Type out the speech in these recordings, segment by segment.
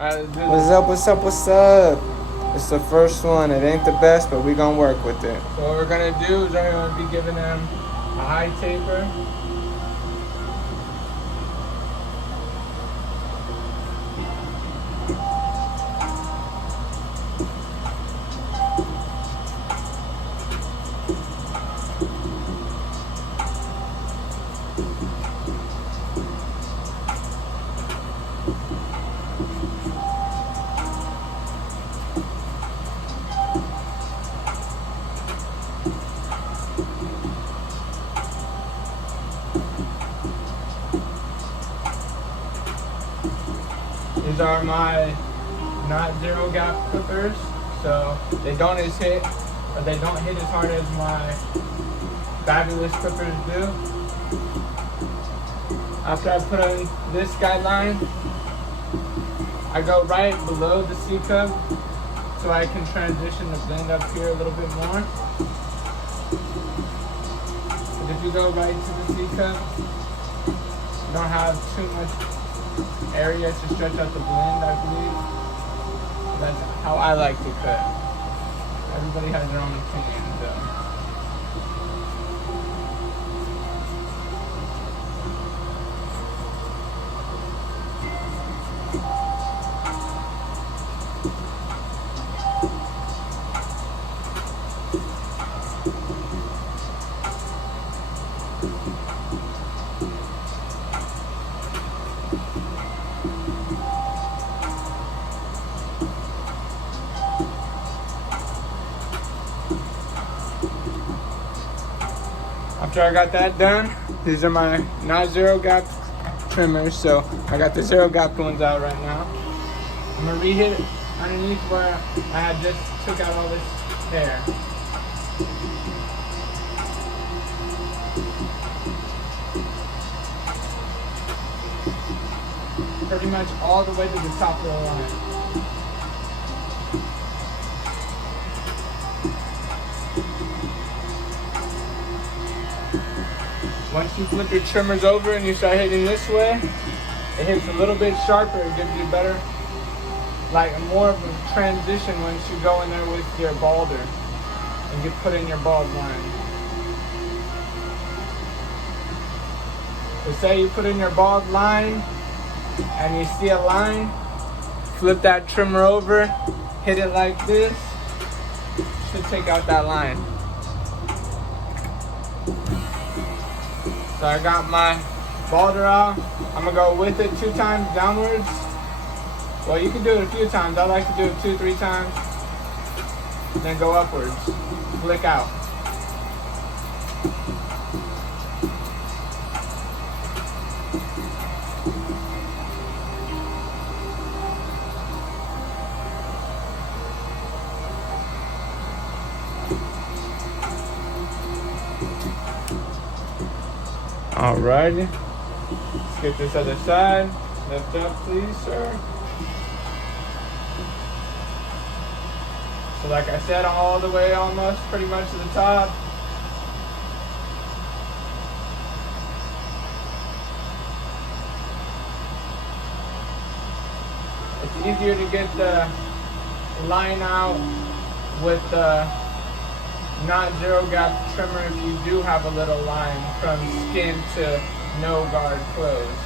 Alright, let's do What's this. up, what's up, what's up? It's the first one. It ain't the best, but we gonna work with it. So what we're gonna do is we're gonna be giving them a high taper. These are my not zero gap clippers, so they don't as hit hard as my fabulous clippers do. After I put on this guideline, I go right below the C cup so I can transition the blend up here a little bit more. But if you go right to the C cup, you don't have too much area to stretch out the blend, I believe. That's how I like to cut. Everybody has their own opinion, though. After I got that done, these are my not zero gap trimmers, so I got the zero gap ones out right now. I'm gonna re-hit it underneath where I had just took out all this hair. Pretty much all the way to the top of the line. Once you flip your trimmers over and you start hitting this way, it hits a little bit sharper. It gives you better, like more of a transition once you go in there with your balder and you put in your bald line. So say you put in your bald line and you see a line, flip that trimmer over, hit it like this, should take out that line. So I got my balder out. I'm gonna go with it 2 times downwards. Well, you can do it a few times. I like to do it 2-3 times. Then go upwards. Flick out. Alrighty, let's get this other side. Lift up, please, sir. So like I said, I'm all the way almost pretty much to the top. It's easier to get the line out with the not zero gap trimmer if you do have a little line from skin to no guard close.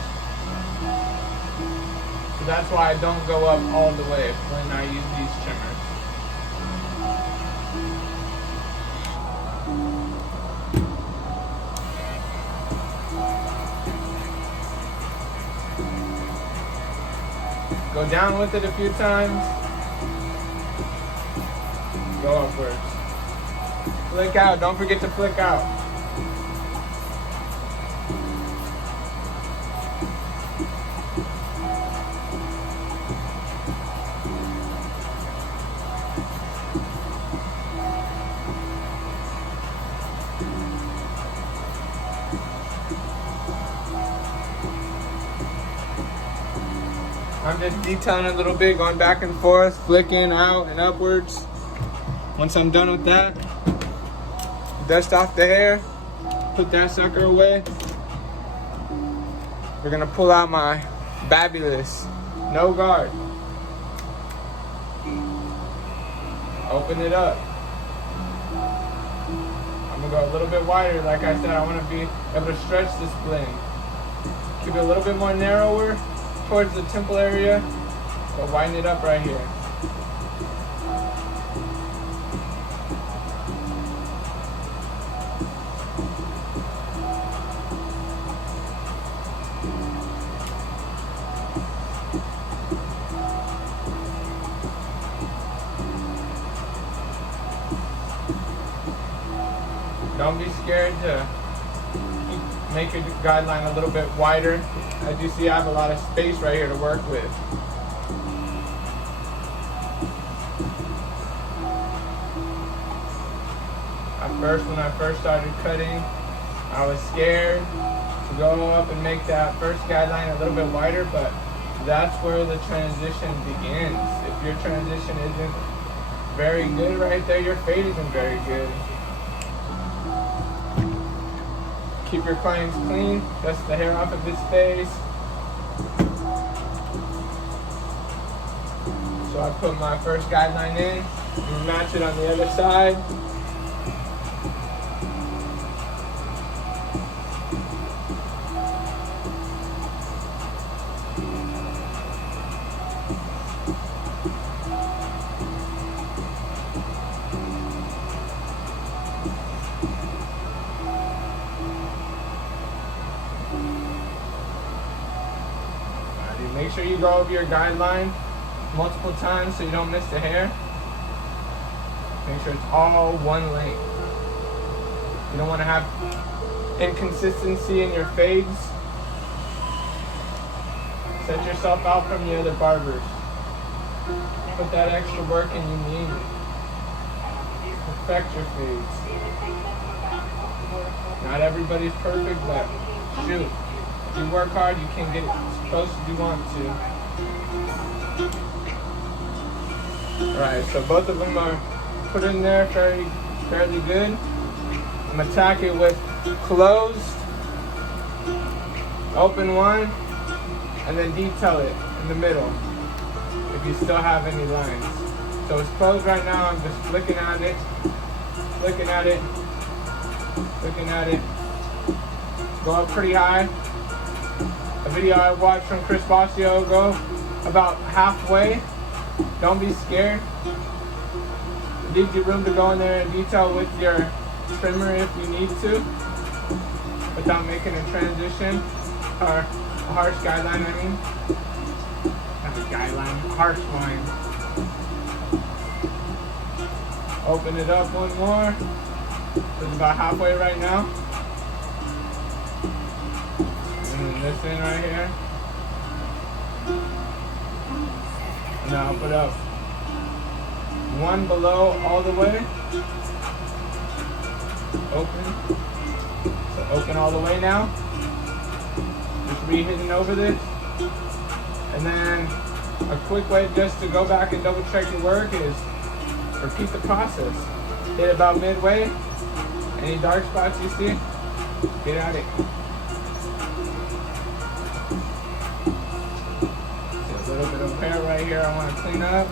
So that's why I don't go up all the way when I use these trimmers. Go down with it a few times. Go upwards. Flick out, don't forget to flick out. I'm just detailing a little bit, going back and forth, flicking out and upwards. Once I'm done with that, dust off the hair, put that sucker away. We're gonna pull out my fabulous no guard Open it up. I'm gonna go a little bit wider. Like I said, I want to be able to stretch this blend. Keep it a little bit more narrower towards the temple area, but widen it up right here. Don't be scared to make your guideline a little bit wider. As you see, I have a lot of space right here to work with. When I first started cutting, I was scared to go up and make that first guideline a little bit wider, but that's where the transition begins. If your transition isn't very good right there, your fade isn't very good. Keep your clients clean. Dust the hair off of his face. So I put my first guideline in and match it on the other side. Make sure you go over your guideline multiple times so you don't miss the hair. Make sure it's all one length. You don't want to have inconsistency in your fades. Set yourself out from the other barbers. Put that extra work in you need. Perfect your fades. Not everybody's perfect, but shoot. If you work hard, you can get as close as you want to. Alright, so both of them are put in there fairly good. I'm going to attack it with closed, open one, and then detail it in the middle if you still have any lines. So it's closed right now. I'm just flicking at it, flicking at it, flicking at it. Go up pretty high. A video I watched from Chris Bosio go about halfway. Don't be scared. It gives you room to go in there and detail with your trimmer if you need to, without making a transition or a harsh guideline. I mean, not a guideline, a harsh line. Open it up one more. It's about halfway right now. And then this in right here. Now I'll put up one below all the way. Open. So open all the way now. Just re-hitting over this. And then a quick way just to go back and double check your work is repeat the process. Hit about midway. Any dark spots you see, get at it. A little bit of hair right here I want to clean up.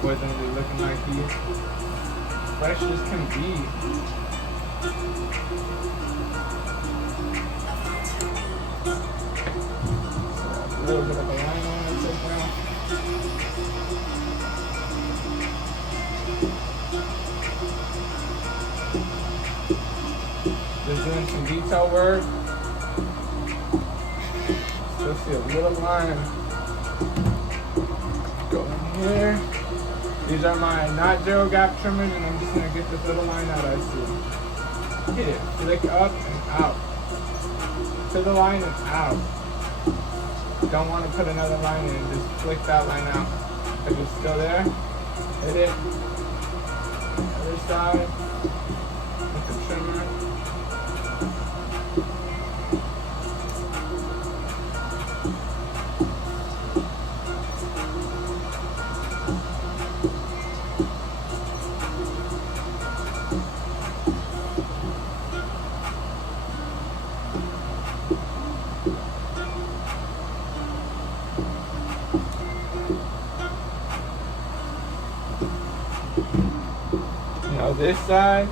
Boy's gonna be looking like he's fresh as can be. A little bit of a line on it right now. Just doing some detail work. Still see a little line. Go in here. These are my not zero gap trimmers, and I'm just gonna get this little line out I see. Hit it, flick up and out. To the line and out. Don't want to put another line in, just flick that line out. If it's still there, hit it. Other side, with the trimmer. this side.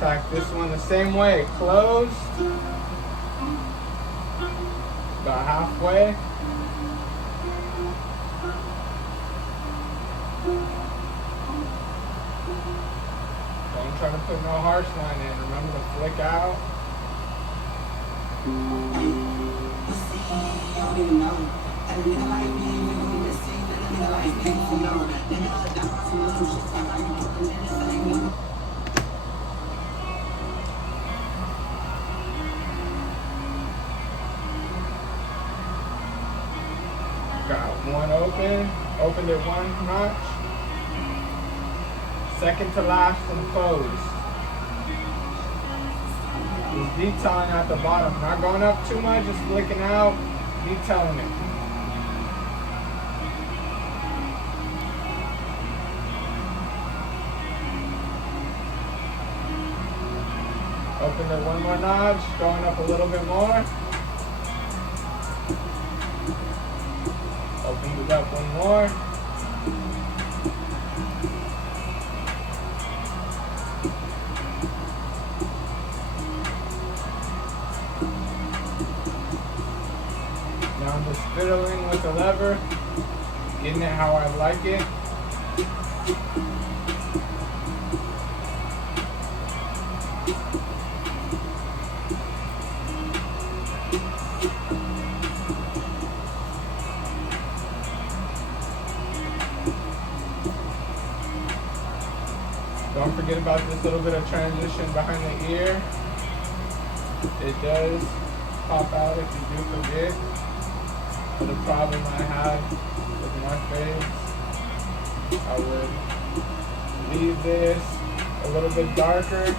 Tack this one the same way, closed. About halfway. Don't try to put no harsh line in. Remember to flick out. Got one open, opened it one notch. Second to last and closed. Just detailing at the bottom, not going up too much, just flicking out, detailing it. Open it one more notch, going up a little bit more. Opened it up one more. Now I'm just fiddling with the lever, getting it how I like it. Don't forget about this little bit of transition behind the ear. It does pop out if you do forget. But the problem I had with my fades, I would leave this a little bit darker.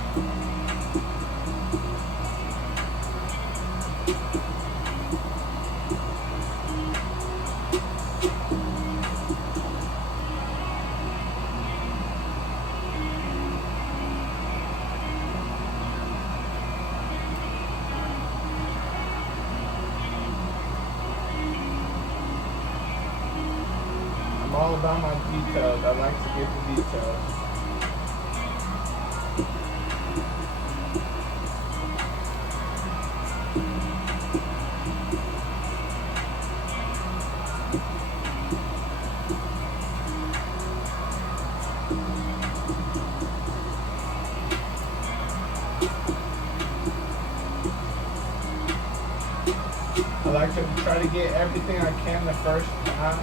I'm all about my details. I like to get the details. I like to try to get everything I can the first time.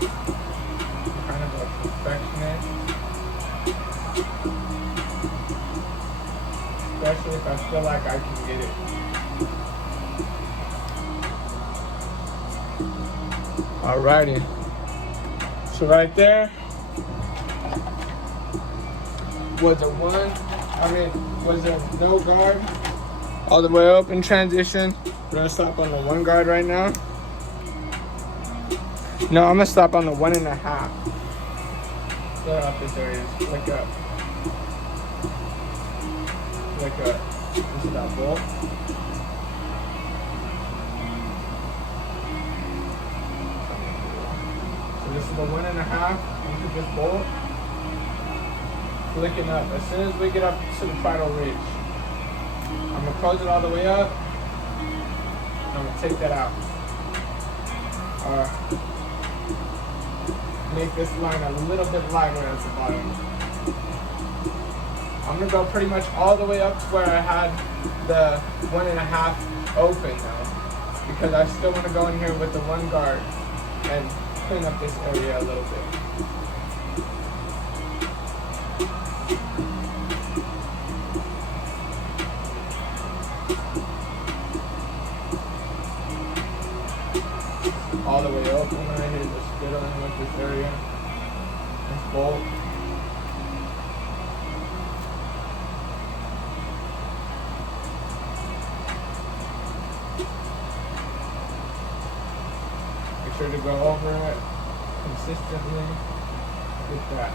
I'm kind of a perfectionist. Especially if I feel like I can get it. Alrighty. So right there was was a no guard. All the way up in transition. We're gonna stop on the one guard right now. No, I'm gonna stop on the 1.5. Clear out this area, just flick up. Flick up. This is that bolt. So this is the 1.5 into this bolt. Flicking up. As soon as we get up to the final ridge, I'm gonna close it all the way up. I'm gonna take that out. Make this line a little bit lighter at the bottom. I'm gonna go pretty much all the way up to where I had the 1.5 open though, because I still want to go in here with the one guard and clean up this area a little bit. All the way open right here, just fiddling with this area. This bolt. Make sure to go over it consistently with that.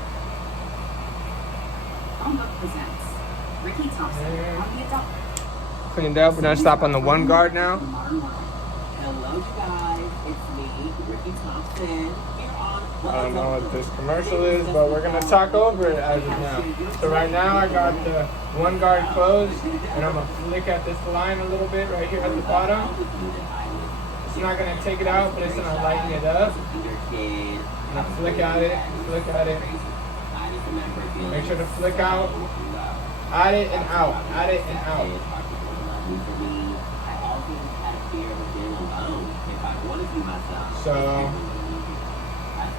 Presents Ricky Thompson on the adult. Cleaned up. We're gonna stop on the one guard now. Hello, you guys. It's me, Ricky Thompson, here on I don't know what this commercial is, but we're gonna talk over it as of now. So right now I got the one guard closed, and I'm gonna flick at this line a little bit right here at the bottom. It's not gonna take it out, but it's gonna lighten it up. I'm gonna flick at it, flick at it. Make sure to flick out, at it and out, at it and out. So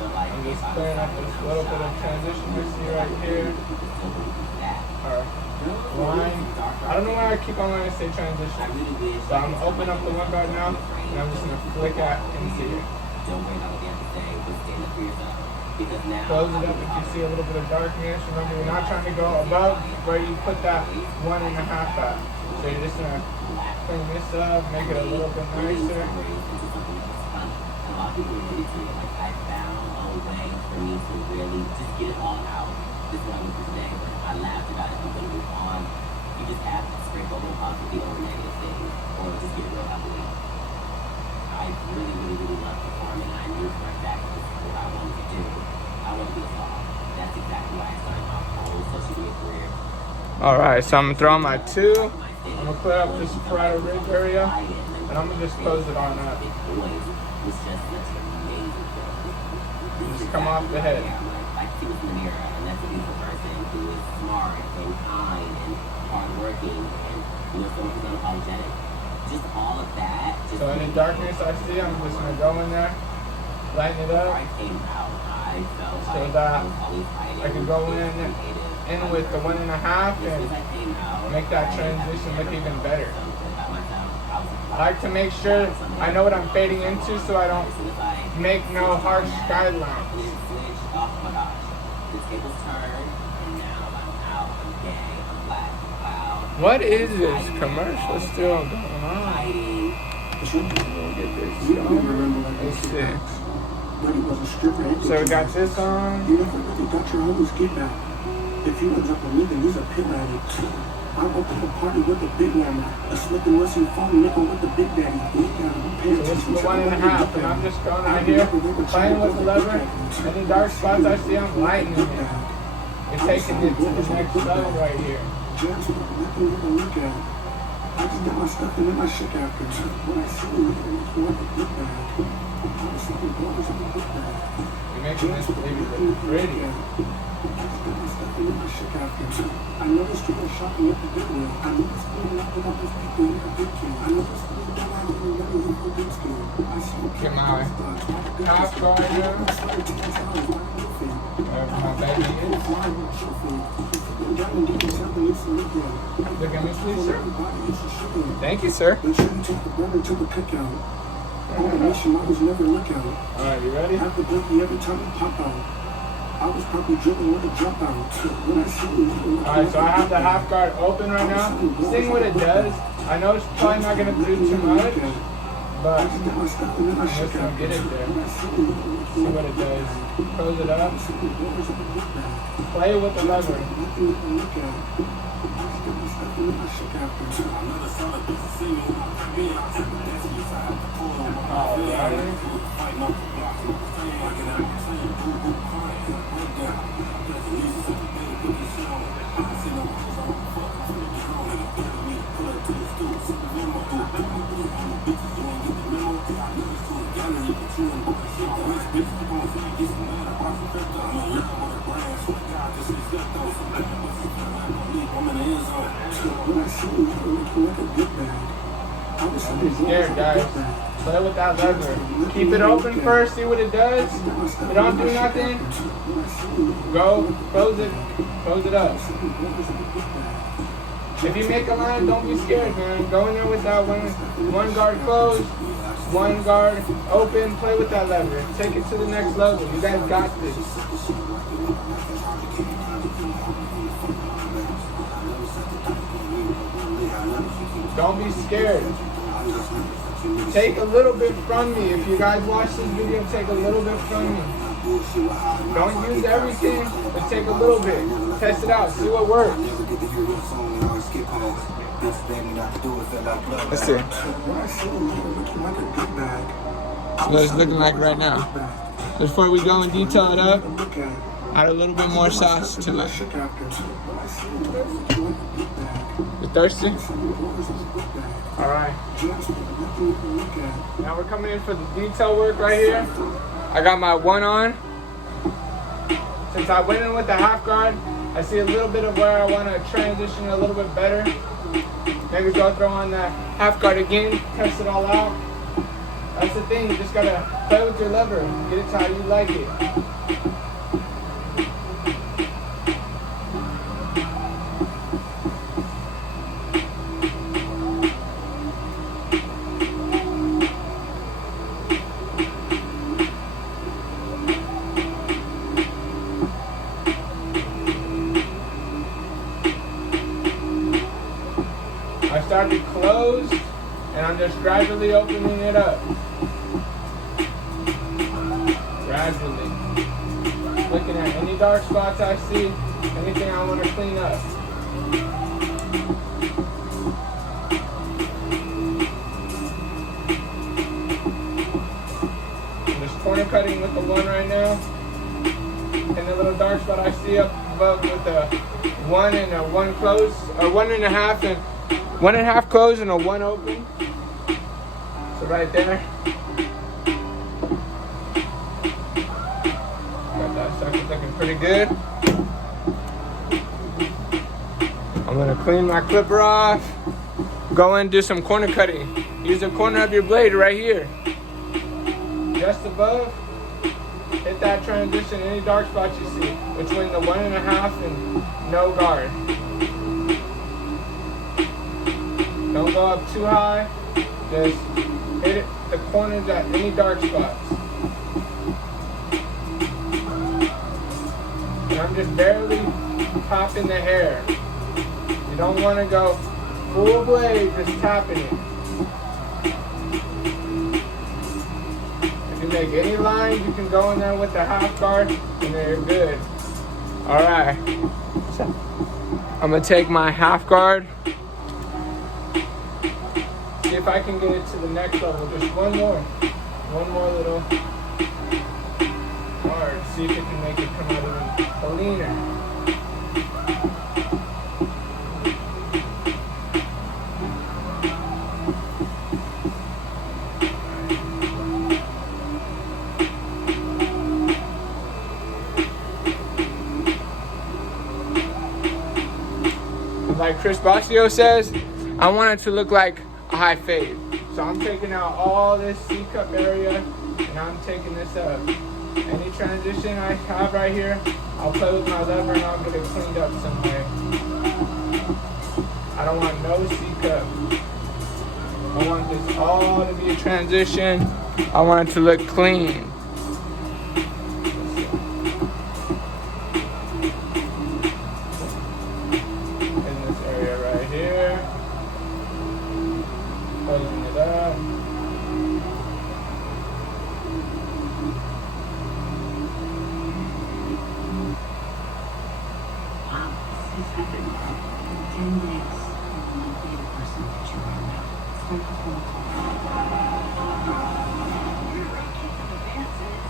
I'm just clearing up this little bit of transition you see right here. Or line. I don't know why I keep on wanting to say transition. So I'm gonna open up the one guard now, and I'm just gonna flick at into here. Close it up if you see a little bit of darkness. Remember, you're not trying to go above where you put that 1.5 at. So you're just gonna clean this up, make it a little bit nicer. I found a way for me to really just get it all out. This is what I was today, but I laughed about it. I'm gonna move on. You just have to sprinkle a little positivity over negative things, or just get real happily. I really love performing. I knew for a fact this is what I wanted to do. I want to be a star. That's exactly why I started my whole social media career. All right, so I'm gonna throw my 2. I'm gonna clear up this parietal ridge area, and I'm gonna just close it on up. Just come off the head. I see what's in the mirror, and that's a beautiful person who is smart and kind and hardworking and someone who's unapologetic. Just all of that. So any darkness I see, I'm just gonna go in there, lighten it up, so that I can go in with the 1.5 and make that transition look even better. I like to make sure I know what I'm fading into so I don't make no harsh guidelines. What is this commercial still going on? Get this going. Let's see. So we got this on. You never really got your own skip back. If you was up with me, then he's a pit addict. I woke up a party with a big mama, a slick and rusty phone nigga with the big daddy. So this is the 1.5, and I'm just going out here, playing with the lever. Any dark spots I see, I'm lightening it. And taking it to the next level right here. I just got my stuff and then my shit after. When I see you, it's like a big bag. You're making this baby pretty. I noticed you were shopping at the big one. I noticed you were about this people in the big kid. I noticed you were down in the big skin. I saw get my top going down. Wherever my baby is. Look at me, please, sir. Thank you, sir. Make sure you take the brother to the cookout. Combination I was never look out. Alright, you ready? Have the blinky every time you pop out. I was probably dripping with a jump out. When I see you, alright, so I have the half guard open right now. Seeing what it does. I know it's probably not going to do too much, but I'm just going to get it there. See what it does. Close it up. Play with the lever. Don't be scared, guys. Play with that lever. Keep it open first, see what it does. If it don't do nothing, go close it up. If you make a line, don't be scared, man. Go in there with that one guard closed, one guard open. Play with that lever. Take it to the next level. You guys got this. Don't be scared. Take a little bit from me. If you guys watch this video, take a little bit from me. Don't use everything, but take a little bit. Test it out. See what works. Let's see. So what it's looking like right now. before we go and detail it up, Look at it. add a little bit more sauce to it. Shook after. When I see him, there's a joint in the book bag. You thirsty? Some orders in the book bag. All right. Just nothing you can look at. Now we're coming in for the detail work right here. I got my one on. Since I went in with the half guard, I see a little bit of where I want to transition a little bit better. Maybe go throw on that half guard again, test it all out. That's the thing, you just gotta play with your lever, get it to how you like it. I started closed and I'm just gradually opening it up. Gradually. Looking at any dark spots I see, anything I want to clean up. I'm just corner cutting with the one right now. And the little dark spot I see up above with the one and a one close, or 1.5 and 1.5 close and a one open. So right there. Got that sucker looking pretty good. I'm gonna clean my clipper off. Go and do some corner cutting. Use the corner of your blade right here. Just above. Hit that transition, any dark spots you see, between the 1.5 and no guard. Don't go up too high. Just hit it, the corners at any dark spots. And I'm just barely topping the hair. You don't want to go full blade, just tapping it. If you make any lines, you can go in there with the half guard and then you're good. Alright. I'm going to take my half guard. See if I can get it to the next level. Just one more little guard. See if it can make it come out even cleaner. Like Chris Bosio says, I want it to look like a high fade. So I'm taking out all this C-cup area and I'm taking this up. Any transition I have right here, I'll play with my lever and I'll get it cleaned up some way. I don't want no C-cup. I want this all to be a transition. I want it to look clean. Closing it up. Wow, this has happened. 10 days. I'm the data person that you are now. Start the phone call. You're rocking some advances.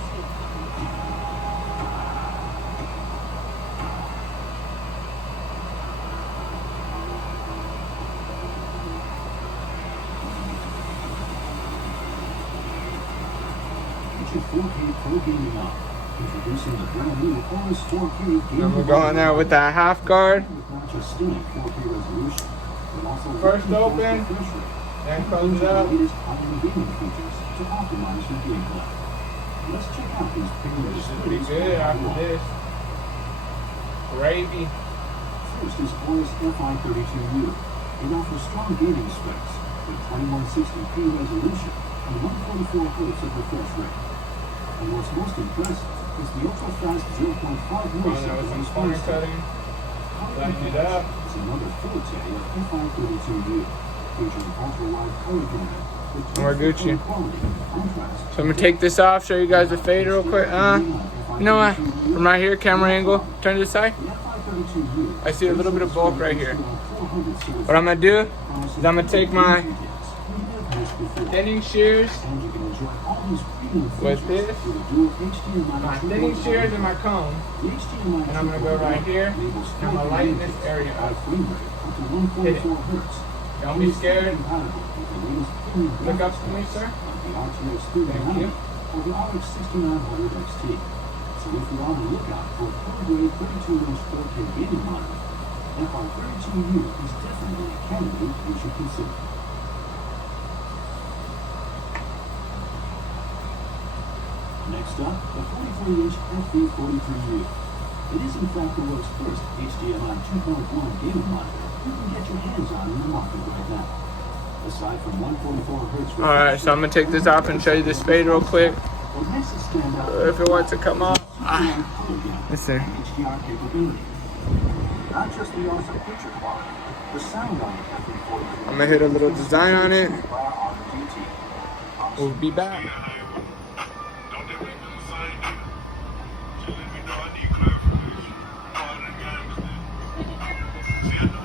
Introducing the brand new Forest 4K game. Then we're going there with that half guard. First open, then close it up. To optimize your gameplay. Let's check out these premium Pretty good after this. Gravy. First is Forest FI32U. It offers strong gaming specs with 2160p resolution and 144 Hz of refresh rate. And what's most impressive is the ultra-fast 0.5 Now with some corner cutting. Lighten it up. It's another forte of FI32U, featuring ultra-wide color gamut with We're Gucci. quality, contrast. So I'm gonna take this off, show you guys the fade real quick. You know what? From right here, camera angle, turn to the side. I see a little bit of bulk right here. What I'm gonna do is I'm gonna take my thinning shears And you can enjoy all these premium with features this, with a dual HDMI my 2.1 thinning shears and my comb. The HDMI And I'm gonna go right here, enables and I'm gonna lighten this area high up. frame rate up to 144 hertz. Don't be scared. Compatible with the latest premium Look up graphics for me, cards sir. like the RTX Thank you. 3090 or the RX 6900 XT. So if you're on the lookout for a full-grade 32-inch 4K gaming monitor, FR32U is definitely a candidate you should consider. Next up, the 43-inch FV43U. It is in fact the world's first HDMI 2.1 gaming monitor you can get your hands on in the market right now. Aside from 144 hertz. Alright, so I'm gonna take this off and show you this fade real quick. What makes it stand out If it wants to come off. Listen. HDR capability. Not just the awesome picture quality, the sound on the FV43. I'm gonna hit a little design on it. By our R&D team. We'll be back. Don't they make them the same nigga? Just let me know I need clarification. Part of the game is this. See, I know